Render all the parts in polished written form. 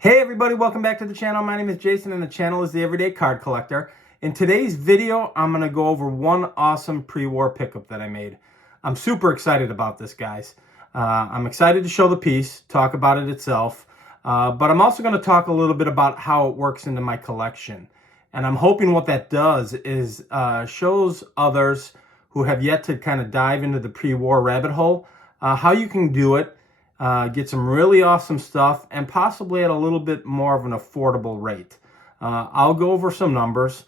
Hey everybody, welcome back to the channel. My name is Jason and the channel is The Everyday Card Collector. In today's video, I'm going to go over one awesome pre-war pickup that I made. I'm super excited about this, guys. I'm excited to show the piece, talk about it itself, but I'm also going to talk a little bit about how it works into my collection. And I'm hoping what that does is shows others who have yet to kind of dive into the pre-war rabbit hole, how you can do it. Get some really awesome stuff and possibly at a little bit more of an affordable rate. I'll go over some numbers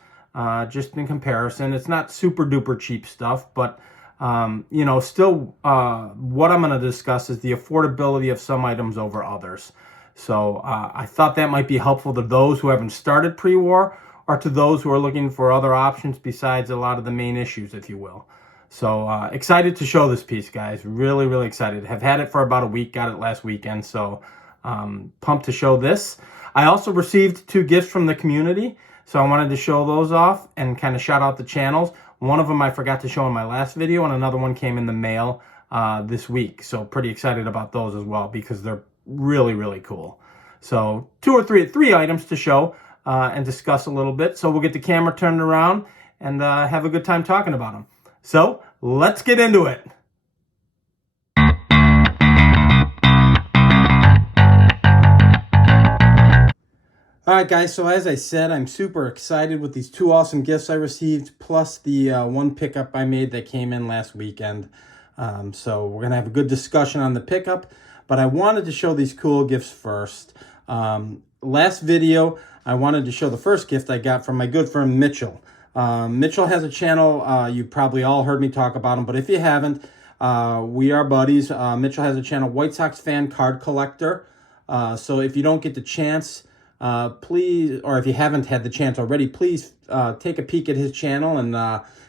just in comparison. It's not super duper cheap stuff, but still what I'm going to discuss is the affordability of some items over others. So I thought that might be helpful to those who haven't started pre-war or to those who are looking for other options besides a lot of the main issues, if you will. So excited to show this piece, guys. Really, really excited. Have had it for about a week. Got it last weekend. So pumped to show this. I also received 2 gifts from the community. So I wanted to show those off and kind of shout out the channels. One of them I forgot to show in my last video, and another one came in the mail this week. So pretty excited about those as well because they're really, really cool. So 2 or 3 items to show and discuss a little bit. So we'll get the camera turned around and have a good time talking about them. So let's get into it. All right, guys, so as I said, I'm super excited with these 2 awesome gifts I received, plus the one pickup I made that came in last weekend. So we're going to have a good discussion on the pickup, but I wanted to show these cool gifts first. Last video, I wanted to show the first gift I got from my good friend Mitchell. Mitchell has a channel. You probably all heard me talk about him, but if you haven't, we are buddies. Mitchell has a channel, White Sox Fan Card Collector. So if you don't get the chance, please, or if you haven't had the chance already, please take a peek at his channel and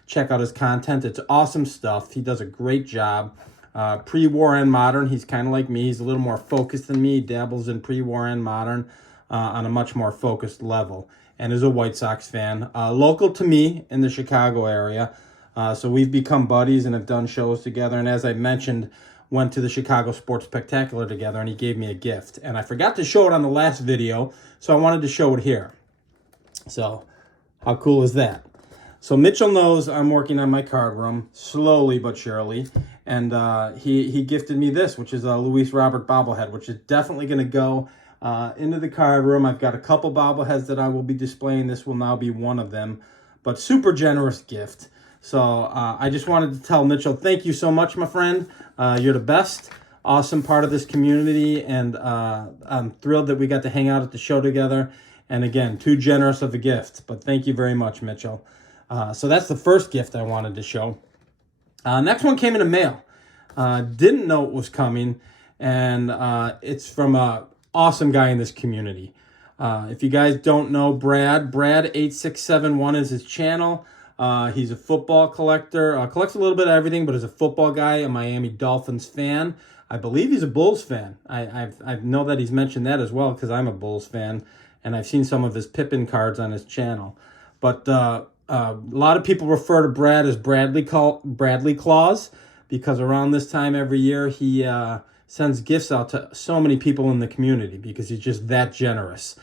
check out his content. It's awesome stuff. He does a great job. Pre-war and modern. He's kind of like me. He's a little more focused than me. He dabbles in pre-war and modern on a much more focused level, and is a White Sox fan, local to me in the Chicago area. So we've become buddies and have done shows together. And as I mentioned, went to the Chicago Sports Spectacular together, and he gave me a gift. And I forgot to show it on the last video, so I wanted to show it here. So how cool is that? So Mitchell knows I'm working on my card room, slowly but surely. And he gifted me this, which is a Luis Robert bobblehead, which is definitely going to go into the card room. I've got a couple bobbleheads that I will be displaying. This will now be one of them, but super generous gift. So I just wanted to tell Mitchell, thank you so much, my friend. You're the best. Awesome part of this community, and I'm thrilled that we got to hang out at the show together. And again, too generous of a gift, but thank you very much, Mitchell. So that's the first gift I wanted to show. Next one came in the mail. Didn't know it was coming, and it's from a awesome guy in this community. If you guys don't know Brad8671 is his channel. He's a football collector, collects a little bit of everything, but is a football guy, a Miami Dolphins fan. I believe he's a Bulls fan. I know that he's mentioned that as well because I'm a Bulls fan, and I've seen some of his Pippin cards on his channel. But a lot of people refer to Brad as Bradley Claus because around this time every year he sends gifts out to so many people in the community because he's just that generous.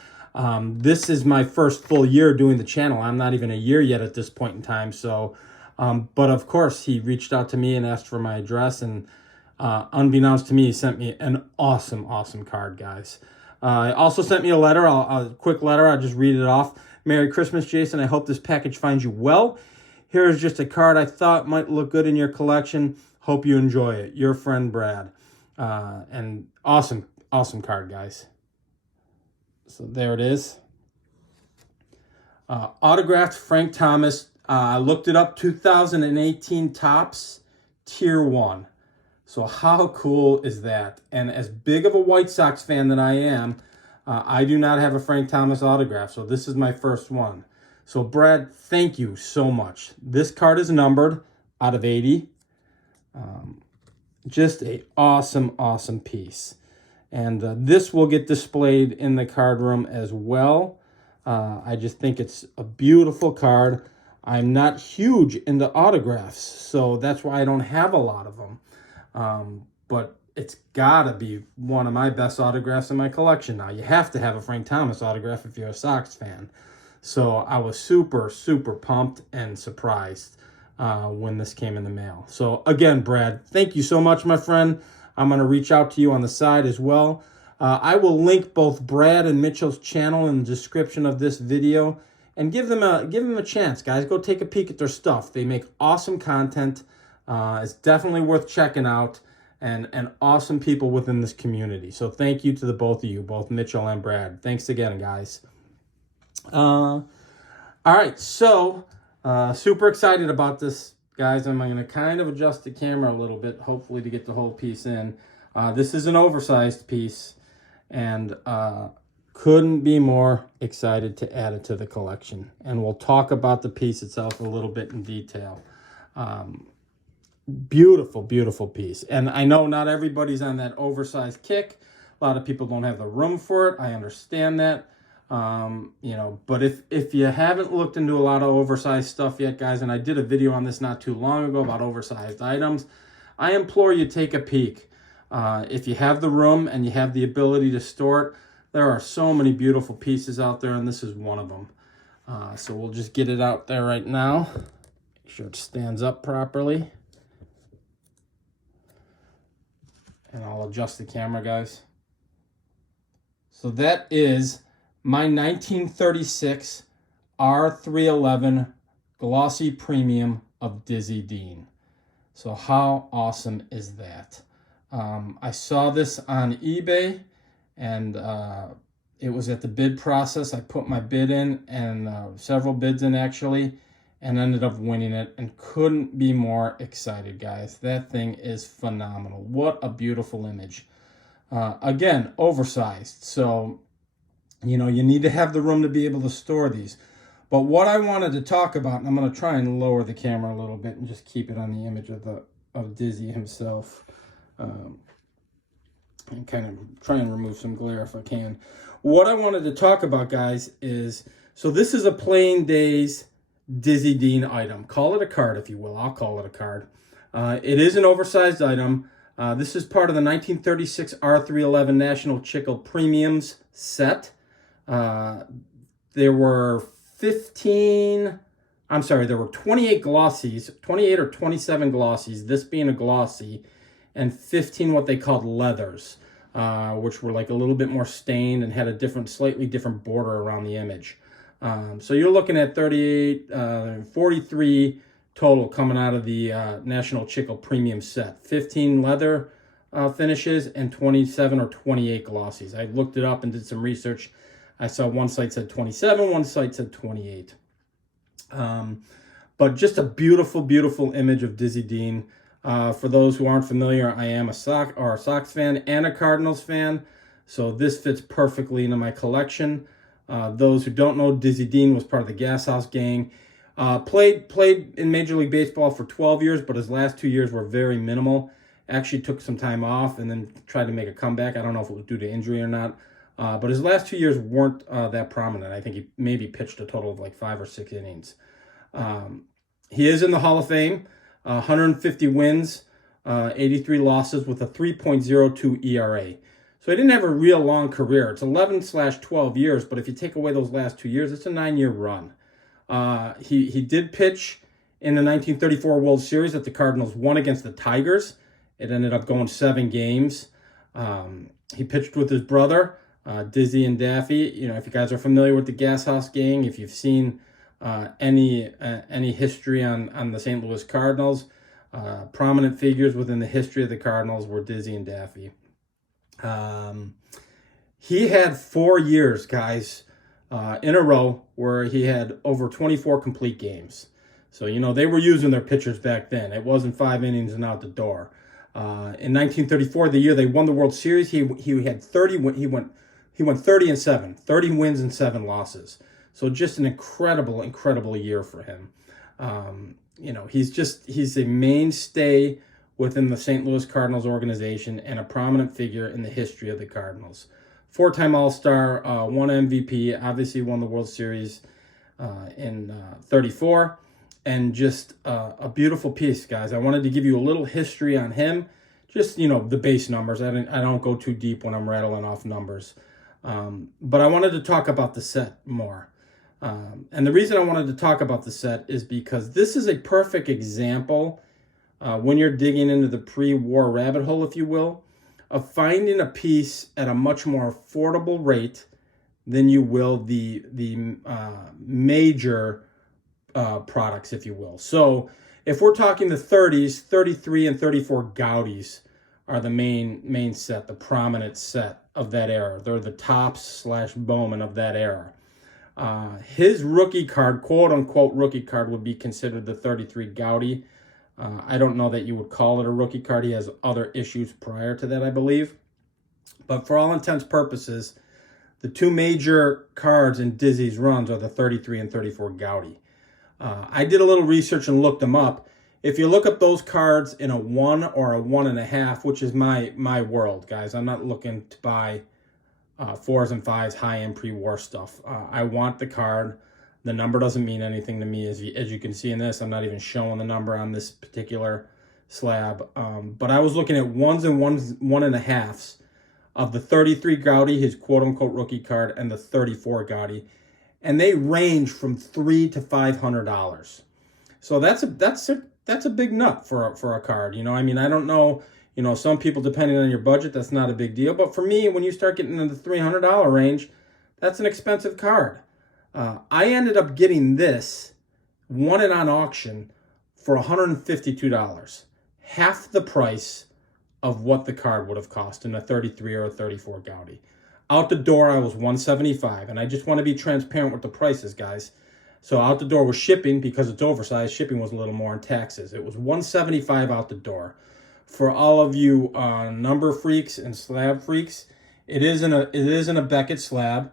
This is my first full year doing the channel. I'm not even a year yet at this point in time. So, but of course he reached out to me and asked for my address, and unbeknownst to me, he sent me an awesome, awesome card, guys. He also sent me a letter, a quick letter. I'll just read it off. Merry Christmas, Jason. I hope this package finds you well. Here's just a card I thought might look good in your collection. Hope you enjoy it. Your friend, Brad. And awesome card, guys. So there it is. Autographed Frank Thomas. I looked it up, 2018 Topps, Tier 1. So how cool is that? And as big of a White Sox fan that I am, I do not have a Frank Thomas autograph, so this is my first one. So Brad, thank you so much. This card is numbered out of 80. Just a awesome piece. And this will get displayed in the card room as well. I just think it's a beautiful card. I'm not huge into autographs, so that's why I don't have a lot of them. But it's gotta be one of my best autographs in my collection now. You have to have a Frank Thomas autograph if you're a Sox fan. So I was super, super pumped and surprised when this came in the mail. So again, Brad, thank you so much, my friend. I'm going to reach out to you on the side as well. I will link both Brad and Mitchell's channel in the description of this video, and give them a chance, guys. Go take a peek at their stuff. They make awesome content. It's definitely worth checking out, and awesome people within this community. So thank you to the both of you, both Mitchell and Brad. Thanks again, guys. All right, so super excited about this, guys. I'm going to kind of adjust the camera a little bit, hopefully to get the whole piece in. This is an oversized piece, and couldn't be more excited to add it to the collection. And we'll talk about the piece itself a little bit in detail. Beautiful, beautiful piece. And I know not everybody's on that oversized kick. A lot of people don't have the room for it. I understand that. You know, but if you haven't looked into a lot of oversized stuff yet, guys, and I did a video on this not too long ago about oversized items, I implore you, take a peek. If you have the room and you have the ability to store it, there are so many beautiful pieces out there, and this is one of them. So we'll just get it out there right now. Make sure it stands up properly. And I'll adjust the camera, guys. So that is my 1936 R311 Glossy Premium of Dizzy Dean. So how awesome is that? I saw this on eBay, and it was at the bid process. I put my bid in, and several bids in actually, and ended up winning it, and couldn't be more excited, guys. That thing is phenomenal. What a beautiful image. Again, oversized. So, you know, you need to have the room to be able to store these. But what I wanted to talk about, and I'm going to try and lower the camera a little bit and just keep it on the image of Dizzy himself. And kind of try and remove some glare if I can. What I wanted to talk about, guys, is, so this is a Plain Days Dizzy Dean item. Call it a card, if you will. I'll call it a card. It is an oversized item. This is part of the 1936 R311 National Chickle Premiums set. There were 28 glossies, 28 or 27 glossies, this being a glossy, and 15 what they called leathers, which were like a little bit more stained and had a slightly different border around the image. So you're looking at 43 total coming out of the National Chickle Premium set. 15 leather finishes and 27 or 28 glossies. I looked it up and did some research. I saw one site said 27, one site said 28. But just a beautiful, beautiful image of Dizzy Dean. For those who aren't familiar, I am a Sox fan and a Cardinals fan, so this fits perfectly into my collection. Those who don't know, Dizzy Dean was part of the Gas House Gang. Played in Major League Baseball for 12 years, but his last 2 years were very minimal. Actually took some time off and then tried to make a comeback. I don't know if it was due to injury or not. But his last 2 years weren't that prominent. I think he maybe pitched a total of like 5 or 6 innings. He is in the Hall of Fame. 150 wins, 83 losses with a 3.02 ERA. So he didn't have a real long career. It's 11/12 years, but if you take away those last 2 years, it's a 9-year run. He did pitch in the 1934 World Series that the Cardinals won against the Tigers. It ended up going 7 games. He pitched with his brother, Dizzy and Daffy. You know, if you guys are familiar with the Gas House Gang, if you've seen any history on the St. Louis Cardinals, prominent figures within the history of the Cardinals were Dizzy and Daffy. He had 4 years, guys, in a row where he had over 24 complete games. So, you know, they were using their pitchers back then. It wasn't 5 innings and out the door. In 1934, the year they won the World Series, he had 30. He went 30-7, 30 wins and 7 losses. So just an incredible year for him. You know, he's a mainstay within the St. Louis Cardinals organization and a prominent figure in the history of the Cardinals. 4-time All-Star, 1 MVP, obviously won the World Series in 34, and just a beautiful piece, guys. I wanted to give you a little history on him just, the base numbers. I don't go too deep when I'm rattling off numbers. But I wanted to talk about the set more. And the reason I wanted to talk about the set is because this is a perfect example, when you're digging into the pre-war rabbit hole, if you will, of finding a piece at a much more affordable rate than you will the major products, if you will. So if we're talking the 30s, 33 and 34 Gaudis are the main set, the prominent set of that era. They're the tops / Bowman of that era. His rookie card, quote unquote rookie card, would be considered the 33 Gaudi. I don't know that you would call it a rookie card. He has other issues prior to that, I believe. But for all intents and purposes, the two major cards in Dizzy's runs are the 33 and 34 Gaudi. I did a little research and looked them up. If you look up those cards in a 1 or a 1.5, which is my world, guys, I'm not looking to buy 4s and 5s high-end pre-war stuff. I want the card. The number doesn't mean anything to me. As you can see in this, I'm not even showing the number on this particular slab. But I was looking at 1s and 1.5s of the 33 Gaudi, his quote-unquote rookie card, and the 34 Gaudi. And they range from $300 to $500. So that's a big nut for a card. I mean, I don't know. Some people, depending on your budget, that's not a big deal. But for me, when you start getting into the $300 range, that's an expensive card. I ended up getting this, won it on auction for $152, half the price of what the card would have cost in a 33 or a 34 Gaudi. Out the door, I was $175, and I just want to be transparent with the prices, guys. So out the door was shipping, because it's oversized. Shipping was a little more in taxes. It was $175 out the door. For all of you number freaks and slab freaks, it is in a Beckett slab,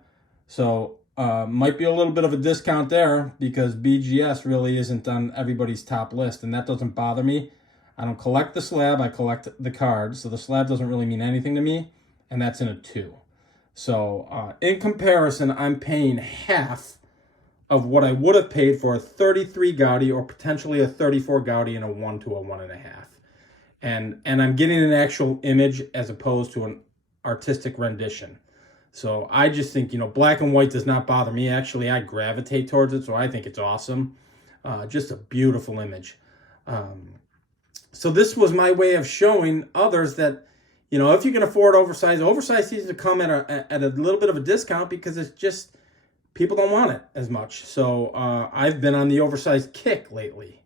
so might be a little bit of a discount there, because BGS really isn't on everybody's top list, and that doesn't bother me. I don't collect the slab, I collect the cards, so the slab doesn't really mean anything to me, and that's in a 2. So in comparison, I'm paying half of what I would have paid for a 33 Gaudi or potentially a 34 Gaudi in a 1 to a 1.5. And I'm getting an actual image as opposed to an artistic rendition. So I just think, black and white does not bother me. Actually, I gravitate towards it, so I think it's awesome. Just a beautiful image. So this was my way of showing others that, if you can afford oversized needs to come at a little bit of a discount, because it's just, people don't want it as much. So I've been on the oversized kick lately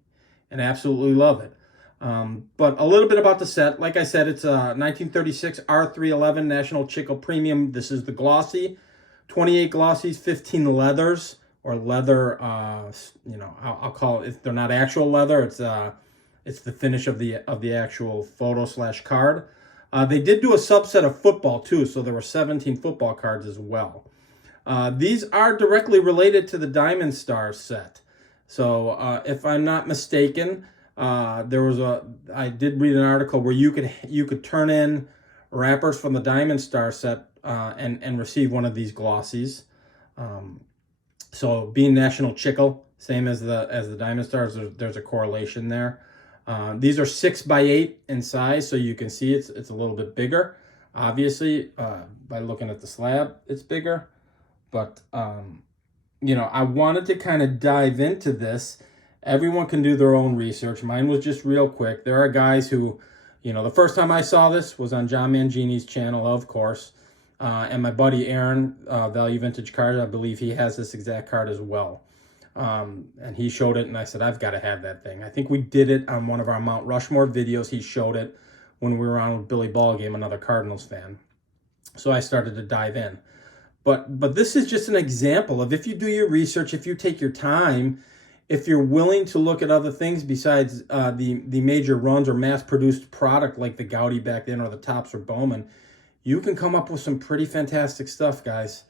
and absolutely love it. But a little bit about the set. Like I said, it's a 1936 R311 National Chicle Premium. This is the glossy, 28 glossies, 15 leathers, or leather. I'll call it. If they're not actual leather, it's the finish of the actual photo / card. They did do a subset of football too, so there were 17 football cards as well. These are directly related to the Diamond Star set. So if I'm not mistaken, I did read an article where you could turn in wrappers from the Diamond Star set and receive one of these glossies. So being National Chicle, same as the Diamond Stars, there's a correlation there. These are 6x8 in size, so you can see it's a little bit bigger. Obviously, by looking at the slab, it's bigger. But I wanted to kind of dive into this. Everyone can do their own research. Mine was just real quick. There are guys who, the first time I saw this was on John Mangini's channel, of course. And my buddy Aaron, Value Vintage Cards, I believe he has this exact card as well. And he showed it, and I said, I've got to have that thing. I think we did it on one of our Mount Rushmore videos. He showed it when we were on with Billy Ballgame, another Cardinals fan. So I started to dive in. But this is just an example of, if you do your research, if you take your time, if you're willing to look at other things besides the major runs or mass-produced product like the Gaudi back then, or the Topps or Bowman, you can come up with some pretty fantastic stuff, guys.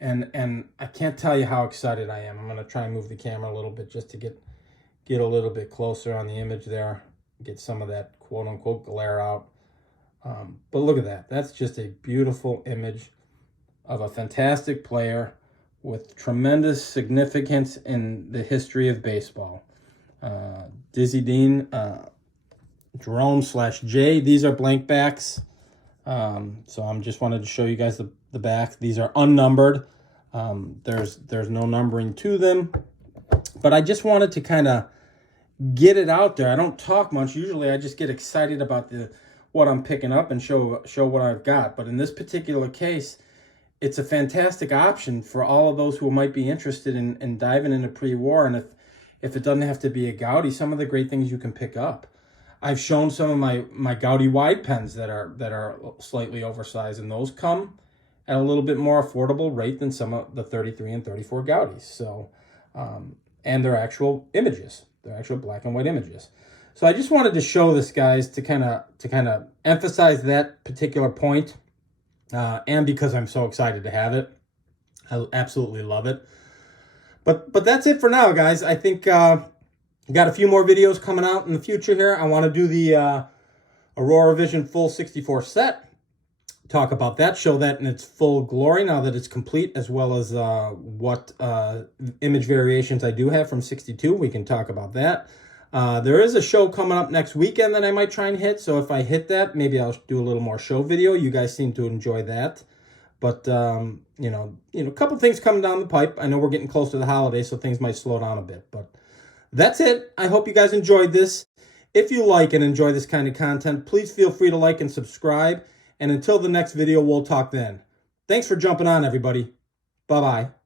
And I can't tell you how excited I am. I'm going to try and move the camera a little bit just to get a little bit closer on the image there, get some of that quote-unquote glare out. But look at that. That's just a beautiful image of a fantastic player with tremendous significance in the history of baseball. Dizzy Dean, Jerome/J. These are blank backs. So I'm just wanted to show you guys the back. These are unnumbered. There's no numbering to them. But I just wanted to kind of get it out there. I don't talk much. Usually I just get excited about what I'm picking up and show what I've got. But in this particular case, it's a fantastic option for all of those who might be interested in diving into pre-war. And if it doesn't have to be a Goudy, some of the great things you can pick up. I've shown some of my Goudy wide pens that are slightly oversized, and those come at a little bit more affordable rate than some of the 33 and 34 Goudys. So, and they're actual images. They're actual black and white images. So I just wanted to show this, guys, to kind of emphasize that particular point, and because I'm so excited to have it. I absolutely love it. But that's it for now, guys. I think got a few more videos coming out in the future here. I want to do the Aurora Vision full 64 set. Talk about that, show that in its full glory now that it's complete, as well as what image variations I do have from 62. We can talk about that. There is a show coming up next weekend that I might try and hit, so if I hit that, maybe I'll do a little more show video. You guys seem to enjoy that. But, you know, a couple things coming down the pipe. I know we're getting close to the holidays, so things might slow down a bit. But that's it. I hope you guys enjoyed this. If you like and enjoy this kind of content, please feel free to like and subscribe. And until the next video, we'll talk then. Thanks for jumping on, everybody. Bye-bye.